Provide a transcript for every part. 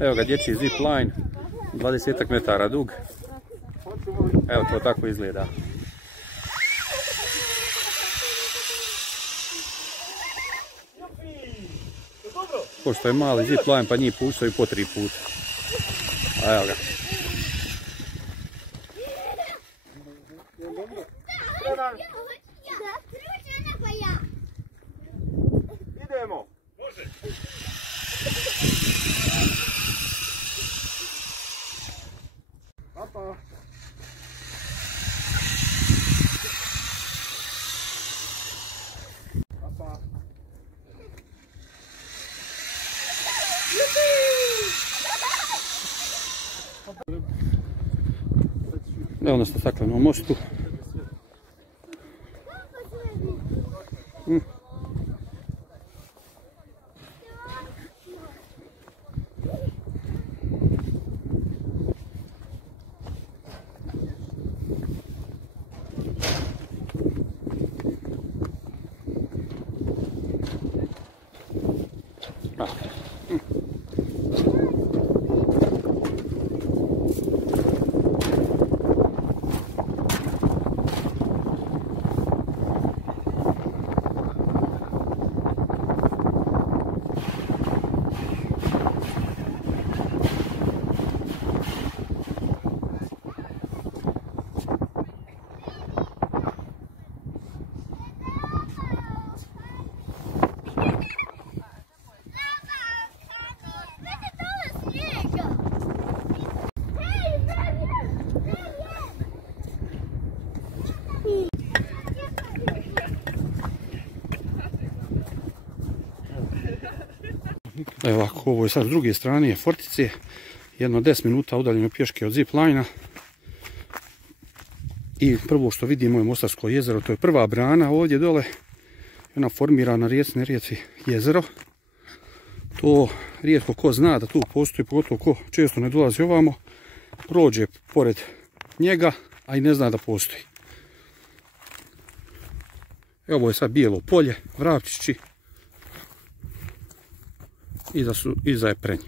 Evo ga, dječji zip line, 20 metara dug. Evo to tako izgleda. Pošto je mali zip line pa njih puštaju po 3 puta. A evo ga. Idemo. Može. Papa. Papa. Evo nas na staklenom mostu. Evo ovako, ovo je sad s druge strane Fortice, jedno 10 minuta udaljeno pješke od zip line-a. I prvo što vidimo je Mostarsko jezero, to je prva brana ovdje dole. Ona formira na rijeci jezero. To rijetko ko zna da tu postoji, pogotovo ko često ne dolazi ovamo, prođe pored njega, a i ne zna da postoji. Evo ovo je sad bijelo polje, Vrapčići. Iza je Prenj.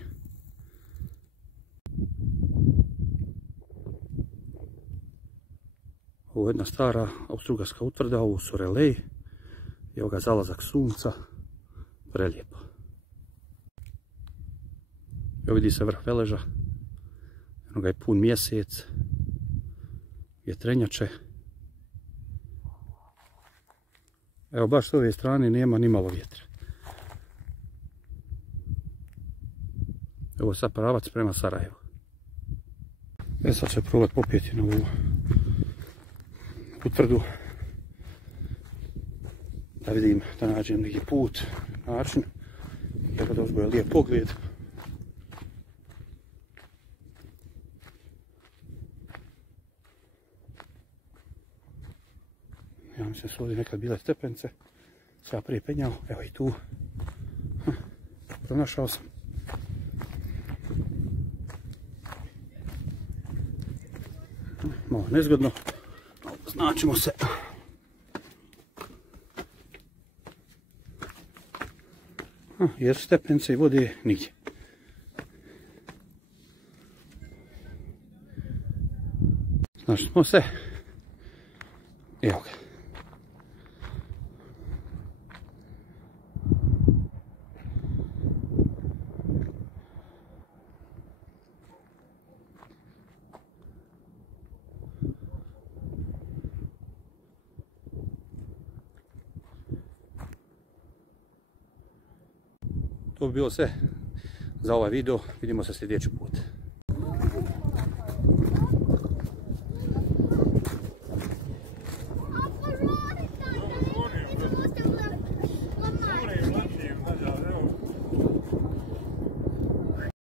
Ovo je jedna stara austrougarska utvrda, ovo su Relej. Evo ga zalazak sunca, prelijepo. Evo vidi se vrh Veleža, evo ga je pun mjesec, vjetrenjače. Evo baš s ove strane nema ni malo vjetra. Ovo je sad pravac prema Sarajevu. Sad će probati popijeti na ovu utvrdu. Da vidim, da nađem neki put, način. Jer da je lijep pogled. Ja mislim da su ovdje nekad bile stepence. Sad ja prije penjao, evo i tu. Pronašao sam. Malo nezgodno, značimo se. Jer stepence i vode nigdje. Znači smo se. Evo ga. To bi bilo sve za ovaj video, vidimo se sljedeći put.